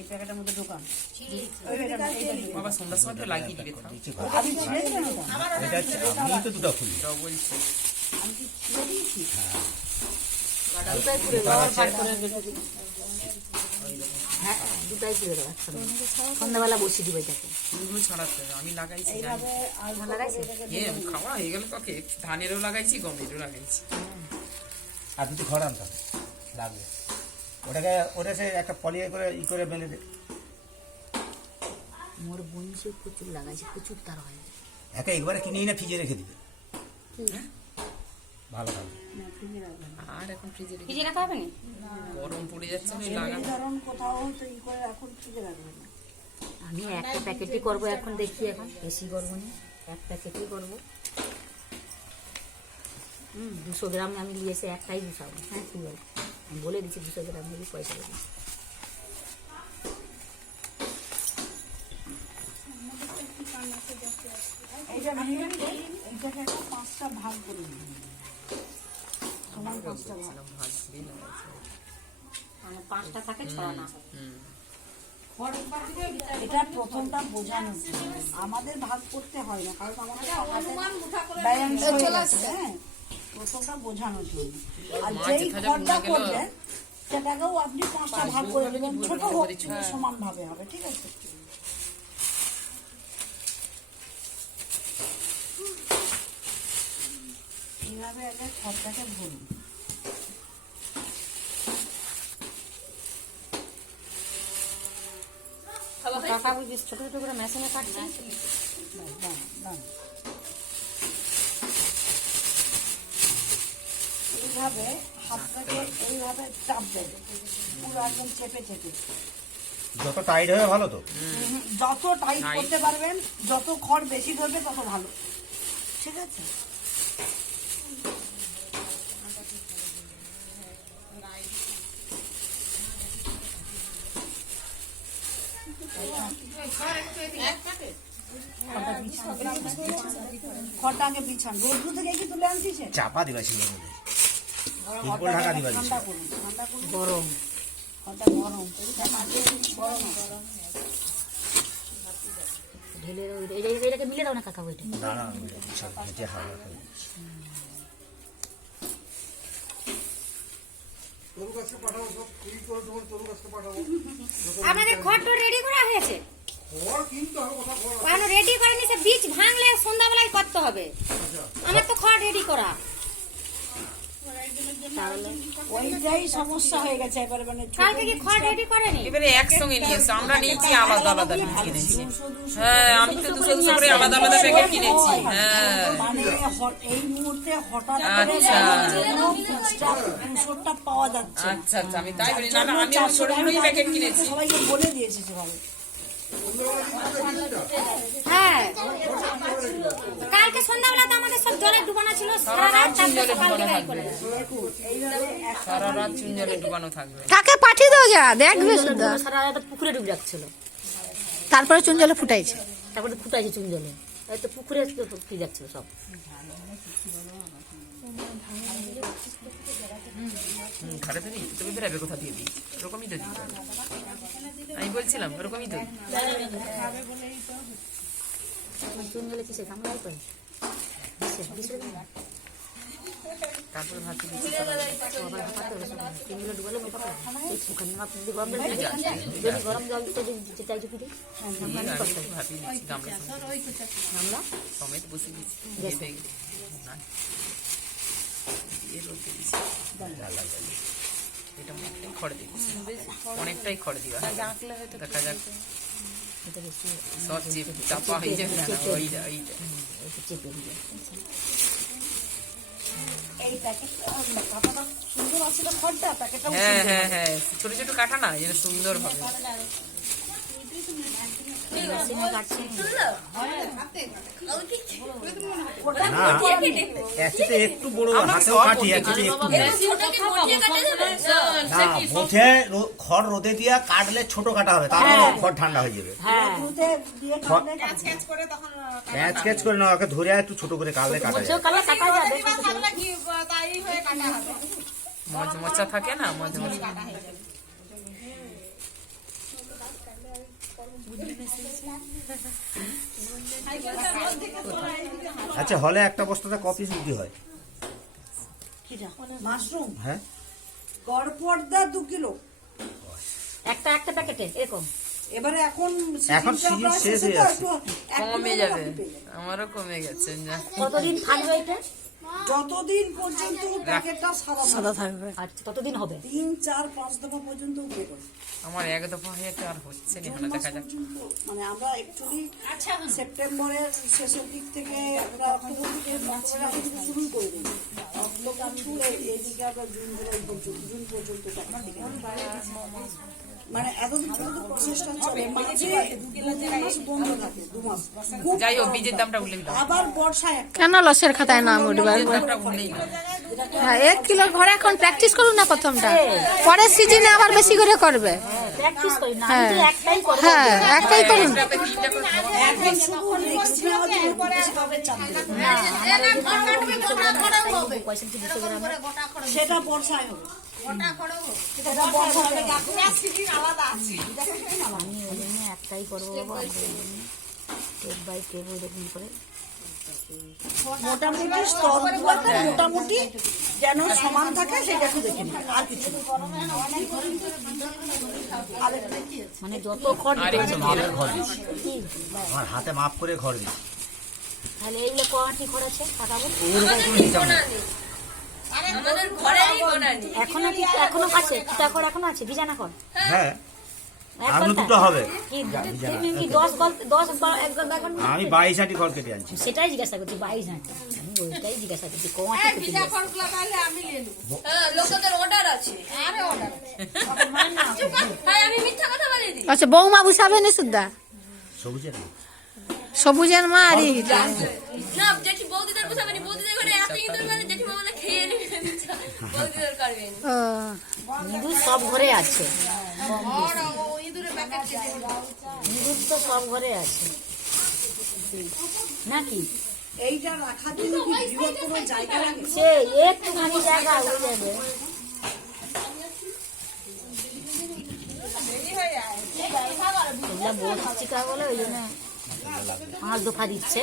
এই প্যাকেটের মধ্যে ঢোকান। বাবা সন্ধ্যার সময় লাগিয়ে দিবে। আমি ছিঁড়ে দিলাম এটা। আমি তো দুটো খুলি বলছি আমি কি ছিঁড়ে দিয়েছি? দুটাই পুড়ে দেবো, আবার ভাত করে রেখে দিবি। হ্যাঁ দুটাই পুড়ে দেবো একসঙ্গে। সন্ধ্যাবেলা বসিয়ে দিবো এটাকে। ফুলগুলো ছাড়াতে হবে। আমি লাগাইছি জানি। এইভাবে আর লাগাইছে খাওয়া হয়ে গেল কাকে, ধানেরও লাগাইছি গমেরও লাগাইছি। আর দুটো ঘর আনতে হবে লাগবে ওটা সে একটা পলিয়ে করে করে বেঁধে দে মোর বংশে প্রচুর লাগাইছে, প্রচুর তার হয়। একা একবারে কিনে না ফ্রিজে রেখে দিবে ভালো ভালো। আর এখন ফ্রিজে ফ্রিজে রাখা হবে না, গরম পড়ে যাচ্ছে না লাগানো। ধরুন কোথাও তো ই করে এখন ফ্রিজে রাখবেন না। আমি একটা প্যাকেটই করবো এখন, দেখি এখন বেশি করবো না, এক প্যাকেটই করবো। 200 গ্রাম আমি নিয়েছি, একটাই বসাবো। হ্যাঁ ঠিক আছে, আমি বলে দিচ্ছি 200 গ্রাম নিয়ে পয়সা দেবো। এইটা ভেঙে দিয়ে এইটাকে একটা 5টা ভাগ করে দিন, সমান 5টা ভাগ। মানে 5টা থাকে, 6 না। এটা প্রথমটা বোঝানো ছিল। আমাদের ভাগ করতে হয় না, কারণ আমাদের ব্যালেন্স হয়ে গেছে। হ্যাঁ, প্রথমটা বোঝানোর জন্য। আর যেই খড়টা করবেন সেটাকেও আপনি 5টা ভাগ করে দেবেন, ছোট হোক কিন্তু সমান ভাবে হবে। ঠিক আছে, এইভাবে আগে খড়টাকে ভরুন। কাকা বুঝিস ছোট ছোট করে মেশিনে কাটছে। এইভাবে হাতটাকে এইভাবে চাপ দেবে, পুরো একদম চেপে চেপে। যত টাইট হবে ভালো তো। যত টাইট করতে পারবেন, যত খড় বেশি ধরবে তত ভালো। ঠিক আছে, খড়টা আগে বিছান। রোদ্রু থেকে কি তুলে আনছিস? চাপা দিবা ছিল ঢাকা দিবা ঠান্ডা করুন, ঠান্ডা করুন। গরম খড়টা গরম গরম। ঢেলে এটাকে মিলে দাও না কাকা, ওইটা না না সব হেঁটে হাওয়া আমাদের খড়টা রেডি করা হয়েছে, রেডি করে নিছে। বীজ ভাঙলে সন্ধ্যাবেলায় করতে হবে। আমার তো খড় রেডি করা। ওইটাই সমস্যা হয়ে গেছে এবারে। মানে কালকে কি খড় রেডি করেনি? এবারে একসঙ্গে নিয়েছে, আমরা নিয়েছি আলাদা আলাদা কিনেছি। হ্যাঁ, আমি তো 200 করে আলাদা আলাদা প্যাকেট কিনেছি। হ্যাঁ, মানে এই মুহূর্তে হঠাৎ করে 200টা পাওয়া যাচ্ছে। আচ্ছা আচ্ছা, আমি তাই বলি। না না, আমি 400 প্যাকেট কিনেছি। সবাইকে বলে দিয়েছে সেভাবে। হ্যাঁ, কালকে সন্ধ্যাবেলা তো আমাদের সব জলে ডুবানো ছিল, সারা রাত তারপর সকাল থেকে করে। সারা রাত চুন জলে ডুবানো থাকবে। তাকে পাঠিয়ে দাও, যা দেখবে শুধু। সারা রাত পুকুরে ডুব যাচ্ছিল, তারপরে চুন জলে ফুটাইছে। তারপরে ফুটাইছে চুন জলে, এই তো পুকুরে ফুটে যাচ্ছিল সব। ঘরে তো নেই, তুমি বেরাবে কোথা দিয়ে দিই? ওরকমই তো দিই, আমি বলছিলাম ওরকমই তো। চুন জলে কিসে কামড়াই করে তারপরে ভাত দিচ্ছি। গরম জল দিতে চাইছো কি ভাবি দিচ্ছি গামলা সমেত বসে দিচ্ছি। এটা অনেকটাই খড় দিচ্ছি, অনেকটাই খড় দিবা। দেখা যাক সব চাপা হয়ে যাবে না। ওইটা চেপে দিয়ে এই প্যাকেটটা কাটাটা সুন্দর আছে না, খড়টা প্যাকেটটা। হ্যাঁ হ্যাঁ হ্যাঁ, ছোট ছোট কাটা না, যেন সুন্দর হবে। না একসাথে একটু বড় হাতেও কাটি, একসাথে একটু না বোঝে খড় রোদে দিয়া কাটলে ছোট কাটা হবে, তারপরে খড় ঠান্ডা হয়ে যাবে। প্যাচ ক্যাচ করে না, ওকে ধরে একটু ছোট করে কাটলে কাটা যাবে। মজমচা থাকে না, মজমচা। আচ্ছা, হলে একটা বস্তাতে কপি বিক্রি হয়? মাশরুম হ্যাঁ, গড়পড়দা 2 কিলো। একটা প্যাকেটে এরকম। এবারে এখন এখন সিজনটা সিজন প্রায় শেষ শেষে হয়ে তো, যাচ্ছে। একটু কমে 1 কিলো যাবে, কপি পেয়ে যাবে। আমারও কমে গেছে যা। কতদিন থাকবে এটা? যতদিন পর্যন্ত প্যাকেটটা সাদা থাকবে। আচ্ছা, ততদিন হবে। 3, 4, 5 দফা পর্যন্ত বেরোয়। আমার এক দফা হয়ে তো আর হচ্ছে না, জুন এখানে মাস দেখা যাক। পর্যন্ত, মানে আমরা অ্যাকচুয়ালি সেপ্টেম্বরের শেষের দিক থেকে আমরা অক্টোবর থেকে শুরু করে দিই। অক্টোবর ছুঁড়ে এইদিকে আমরা জুন পর্যন্ত মানে এতদিন পর্যন্ত প্রসেসটা চলে। মাঝে 2 মাস বন্ধ থাকে, 2 মাস। খুব যাই হোক, কম বীজের থাকে। দামটা উল্লেখ দাও। আবার বর্ষায় একটা কেন লসের খাতায় নাম উঠবে? বীজের দামটা উল্লেখ দাও। হ্যাঁ, 1 কিলোর ঘরে এখন প্র্যাকটিস করুন না প্রথমটা, পরের সিজনে আবার বেশি করে করবে। প্র্যাকটিস করি না, আমি তো একটাই করব। হ্যাঁ, একটাই করুন। এটাতে 3টা করে খাবো। এখন শুধু রিস্ক নেওয়ার জন্য বিদেশভাবে চাপ দেবে। পয়সা কি দিতে গেলে আমরা সেটা বর্ষায় হবে। আমি ওই জন্য একটাই করবো বাবা। স্টেপ বাই স্টেপ এরকম করে মোটামুটি স্তরগুলোতে মোটামুটি যেন সমান থাকে সেটা একটু দেখে নিন, আর কিছু না। মানে যত খড় আর দিতে একটু হবে। মাপের ঘর দিচ্ছি, কি? আমার হাতে মাপ করে ঘর দিচ্ছি। তাহলে এইগুলো কটি খড় আছে কাটাবো? ওরকম কোনো হিসাব নেই। এখনো কি এখনো আছে? ফুটা খড় এখনো আছে? ভিজানা খড় হ্যাঁ, এক আরো ঘন্টা? 2টো হবে। কি তুমি কি 10 এক ঘন্টা? আমি 22 আটি ঘর কেটে আনছি। সেটাই জিজ্ঞাসা করছি, 22 হাঁটি। আমি ওইটাই জিজ্ঞাসা করছি, কমাতে করছি। আচ্ছা, বৌমা বুঝাবে না সুদ্ধা, সবুজের না? সবুজের মা আর এই না জেঠি বৌদিদের বুঝাবে নি, বৌদিদের ঘরে এত ইঁদুর মানে জেঠিমা বলে খেয়ে নেবে, বৌদিদের করবে নি। ও, ইঁদুর সব ঘরে আছে, ইঁদুরের প্যাকেট কেটে ইঁদুর তো সব ঘরে আছে নাকি? এইটা রাখার জন্য কি বৃহৎ কোনো জায়গা লাগে? সে একটুখানি জায়গা হয়ে যাবে। এগুলা বড় চিকা বলে ওই জন্য 5 দফা দিচ্ছে।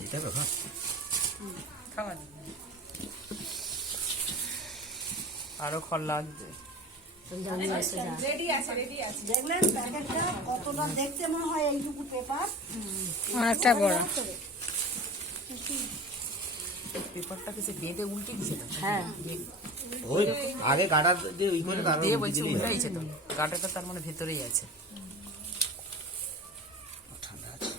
দিতে হবে, হ্যাঁ। খাওয়া যাবে। আরো খড় লাগবে। দেখলেন প্যাকেটটা কতটা দেখতে মনে হয় এইটুকু পেপার, অনেকটা বড়। পেপারটা কিছু বেঁধে উল্টে দিছে তো। হ্যাঁ, ওই আগে কাটা দিয়ে ওই করে কারো দিয়ে বলছে দিলেই হয়। উল্টাইছে তো, কাটাটা তার মানে ভেতরেই আছে। ঠান্ডা আছে।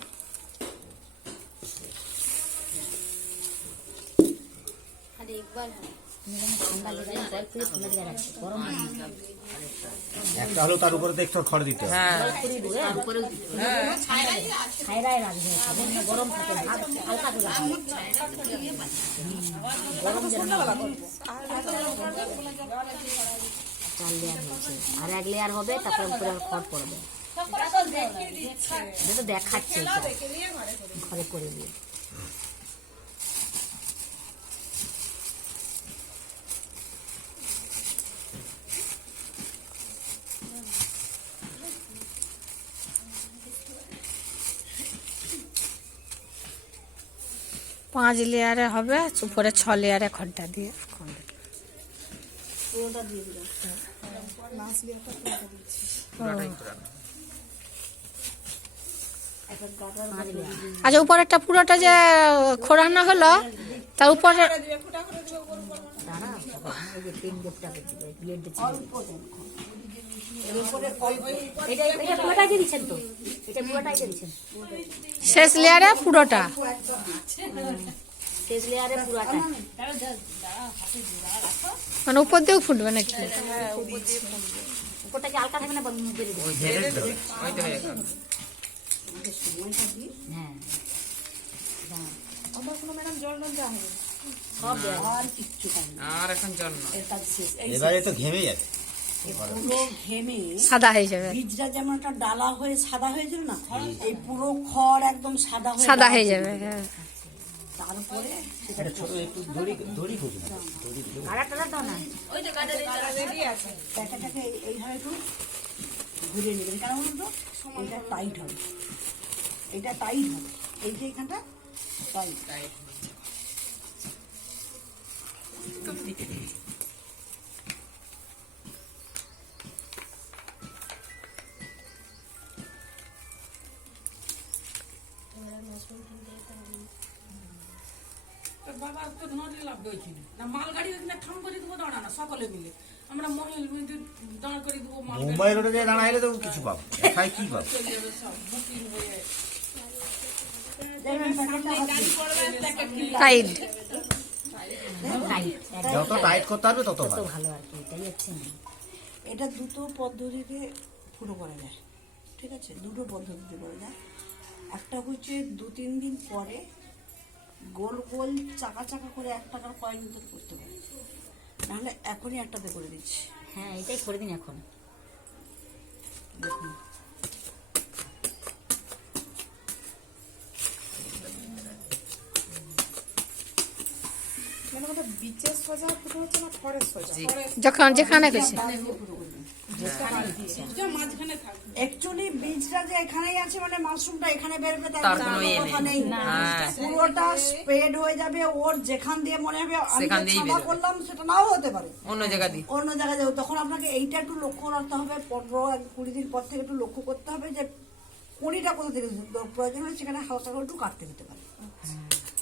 ঠান্ডা লেগে জল ফুলে ঠান্ডা লেগে রাখছে, গরম একটা হলো তার উপরে তো একটু খড় দিতে হবে। হ্যাঁ, পুরি দিয়ে ছায়রায় রাখবে, সামনে গরম থাকে, ভাত হালকা করে রাখবে। গরম যেন না হয়। 4 লেয়ার হচ্ছে, আর 1 লেয়ার হবে, তারপরে উপরে আর খড় পড়বে। এটা তো দেখাচ্ছে, এটা ঘরে করে দিয়ে। পাঁচ লেয়ারে হবে, উপরে 6 লেয়ারে খড়টা দিয়ে। পুরাটাই পুরানো। আচ্ছা, উপরেরটা পুরোটা যে খোঁড়ানো হলো, তার উপরে দাঁড়া, ওই যে পেন লেপটা করে দিবে, ব্লেড দিয়ে ছিঁড়ে দিবে। এটা পুরোটাই দিয়ে দিচ্ছেন তো? এটা পুরোটাই দিয়ে দিচ্ছেন? শেষ লেয়ারে পুরোটা। শেষ লেয়ারে পুরোটাই। মানে উপর দিয়েও ফুটবে নাকি? উপরটা কি হালকা থাকে না, বেড়ে দেবে? ওই ঢেলে দেবে, ওই তো হয়ে গেল। হ্যাঁ, সব দেওয়া। আর এখন জল না। এবারে তো ঘেমে যাবে। পুরো ঘেমে সাদা হয়ে যাবে, বীজটা যেমন একটা ডালা হয়ে সাদা হয়েছিল না, এই পুরো খড় একদম সাদা হয়ে সাদা হয়ে যাবে। হ্যাঁ, তারপরে এটা ছোট একটু দড়ি দড়ি খুঁজুন, দড়ি কাটা টাটা দাও না। ওই তো কাটা প্যাকেটটাকে এইভাবে একটু ঘুরিয়ে নেবেন, কেন বলুন তো, এটা টাইট হবে, এটা টাইট হবে, এই যে এখানটা টাইট। বাবা তো নদী লাভ হয়েছিল না, মালগাড়ি ওখানে থাম করে দেবো, দাঁড়ানো সকলে মিলে আমরা মহিল দাঁড় করে দেবো, মুম্বাই রোডে যে দাঁড়াইলে তো কিছু পাবো, একাই কি পাবো? চলে যাবে সব বুকিং হয়ে। দেখবেন প্যাকেটটা হাতে। টাইট। যত টাইট করতে পারবে তত ভালো। ভালো আর কি, এটাই হচ্ছে না। এটা দুটো পদ্ধতিতে ফুটো করা যায়, ঠিক আছে, দুটো পদ্ধতিতে করা যায়। একটা হচ্ছে 2-3 দিন পরে গোল গোল চাকা চাকা করে 1 টাকার কয়েন ভিতরে করতে পারে, নাহলে এখনই একটাতে করে দিচ্ছি। হ্যাঁ, এটাই করে দিন এখন। দেখুন যখন যেখানে গেছে অ্যাকচুয়ালি বীজটা যে এখানেই আছে, মানে মাশরুমটা এখানে বেরোবে তার তার কোনো কোনো ইয়ে কথা নেই। নেই, হ্যাঁ। পুরোটা স্প্রেড হয়ে যাবে, ওর যেখান দিয়ে মনে হবে আমি সেখান যে দিয়েই ছাপা বেরোবে। করলাম সেটা নাও হতে পারে, অন্য জায়গা দিয়ে অন্য জায়গায় যাবে। তখন আপনাকে এইটা একটু লক্ষ্য রাখতে হবে, 15-20 দিন পর থেকে একটু লক্ষ্য করতে হবে যে কুড়িটা কোথা থেকে প্রয়োজন হলে সেখানে হালকা করে একটু কাটতে দিতে পারে,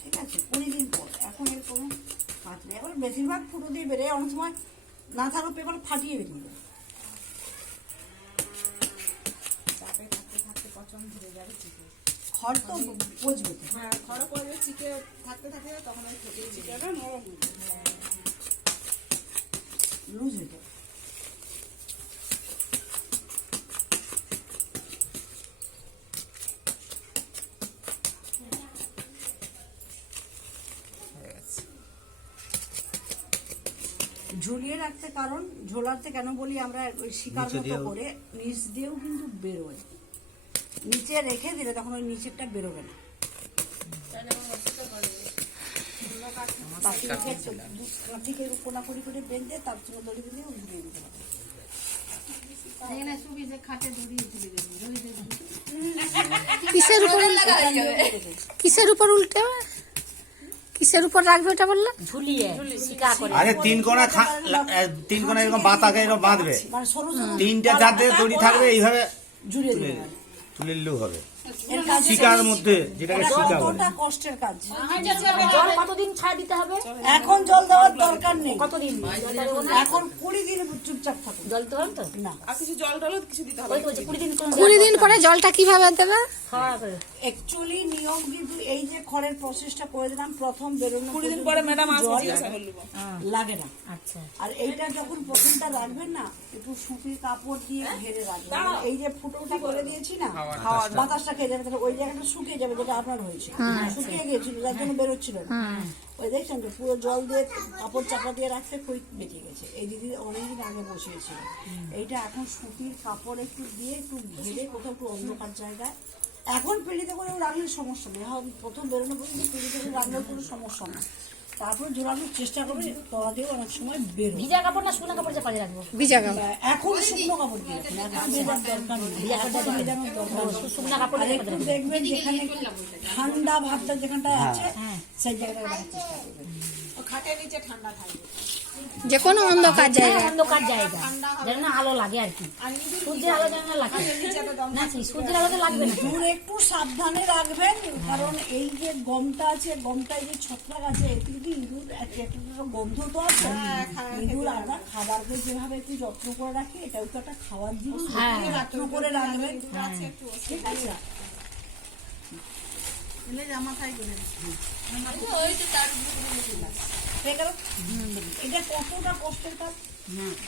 ঠিক আছে, 20 দিন পর। এখন এর কোনো কাজ নেই, এবার বেশিরভাগ ফুটো দিয়ে বেরোয়, অনেক সময় না থাকলে পেপার ফাটিয়ে বেরিয়ে যায়। খড় তো পচবে তো, লুজ হয়ে যাবে। ঝুলিয়ে রাখতে, কারণ ঝোলাতে কেন বলি আমরা, ওই শিকার নিচে মতো দিয়েও- করে নিচ দিয়েও কিন্তু বেরোয়, নিচে রেখে দিলে তখন ওই নিচেরটা বেরোবে না। বাকিটাকে কাঠিকে কোনা করি করে বেঁধে তার জন্য দড়ি দিলে ও ঘুরিয়ে দিতে হবে। কিসের উপর কিসের উপর উল্টে কিসের উপর রাখবে ওটা বললো? ঝুলিয়ে শিকা করে। আরে 3 কোণা 3 কোণা এরকম বাতাকে এরকম বাঁধবে, মানে সরু সরু 3টা চারটে দড়ি থাকবে, এইভাবে ঝুলিয়ে দিতে হবে। তুলে নিলেও হবে। এর কাজ শিকার মধ্যে যেটাকে শিকা বলে। কতটা কষ্টের কাজ। জল কতদিন ছাড়া দিতে হবে? এখন জল দেওয়ার দরকার নেই, কতদিন এখন 20 দিন চুপচাপ থাকুন। জল তো তো না, ওই তো বলছে 20 দিন কোন 20 দিন পরে জলটা কিভাবে দেবে? খাওয়া করে। অ্যাকচুয়ালি নিয়ম কিন্তু এই যে খড়ের প্রসেসটা করে দিলাম, প্রথম বেরোনো 20 দিন পরে ম্যাডাম আসবে, জিজ্ঞাসা জল করলুম। লাগে না। আচ্ছা, আর এইটা যখন প্রথমটা রাখবেন না, একটু সুতির কাপড় দিয়ে ঘেরে রাখবেন, এই যে ফুটোটা করে দিয়েছি না, বাতাসটা খেয়ে যাবে, তাহলে ওই জায়গাটা শুকিয়ে যাবে, যেটা আপনার হয়েছে, শুকিয়ে গেছিল যার জন্য বেরোচ্ছিল না। ওই দেখছেন তো, পুরো জল দিয়ে কাপড় চাপা দিয়ে রাখতে কই বেঁচে গেছে। এই দিদি অনেকদিন আগে বসিয়েছিল, এইটা এখন সুতির কাপড় একটু দিয়ে একটু ঘিরে কোথাও একটু অন্ধকার জায়গায়, এখন পিড়িতে করেও রাখলে সমস্যা নেই, এখন প্রথম বেরোনো পর্যন্ত পিড়িতে করে রাখলেও কোনো সমস্যা নেই। তারপর ঝোলানোর চেষ্টা করবে, তলাতেও অনেক সময় বেরো। ভিজা কাপড় না শুকনো কাপড় চাপা দিয়ে রাখবো? ভিজা কাপড়। এখন শুকনো কাপড় দিয়ে রাখুন, এখন ভেজার দরকার নেই, ভেজানোর দরকার নেই। শুকনো কাপড় আর একটু দেখবেন যেখানে ঠান্ডা ভাবটা যেখানটায় আছে সেই জায়গাটায় রাখার চেষ্টা করবেন। যে কোনো অন্ধকার জায়গায়। অন্ধকার জায়গা যেন না আলো লাগে আর কি, সূর্যের আলো যেন না লাগে, না সূর্যের আলোতে লাগবে না। দূর একটু সাবধানে রাখবেন, কারণ এই যে গমটা আছে, গমটায় যে ছত্রাক আছে, এতে কিন্তু ইঁদুর একটা গন্ধ তো আছে, ইঁদুর আমরা খাবারকে যেভাবে একটু যত্ন করে রাখি, এটাও তো একটা খাওয়ার জিনিস, যত্ন করে রাখবেন, ঠিক আছে। হয়ে গেল? এটা কতটা কষ্টের কাজ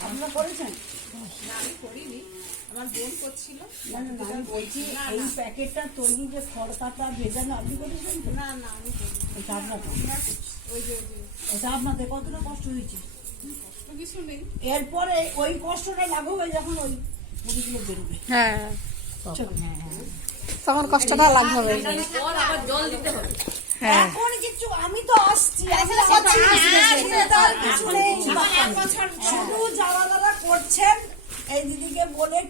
আপনারা করেছেন? না, না, না, আমি বলছি এই প্যাকেটটা তৈরি যে খড় কাটা ভেজানো আপনি করেছেন তো? এটা আপনাদের, এটা আপনাদের কতটা কষ্ট হয়েছে? এরপরে ওই কষ্টটা লাঘব হয়ে যখন ওই মুড়িগুলো বেরোবে। হ্যাঁ তখন কষ্টটা লাগবে। হ্যাঁ এখন কিছু আমি তো আসছি, আমি তো চিন্তা আর কিছু নেই। শুধু যারা করছেন এই দিদিকে বলে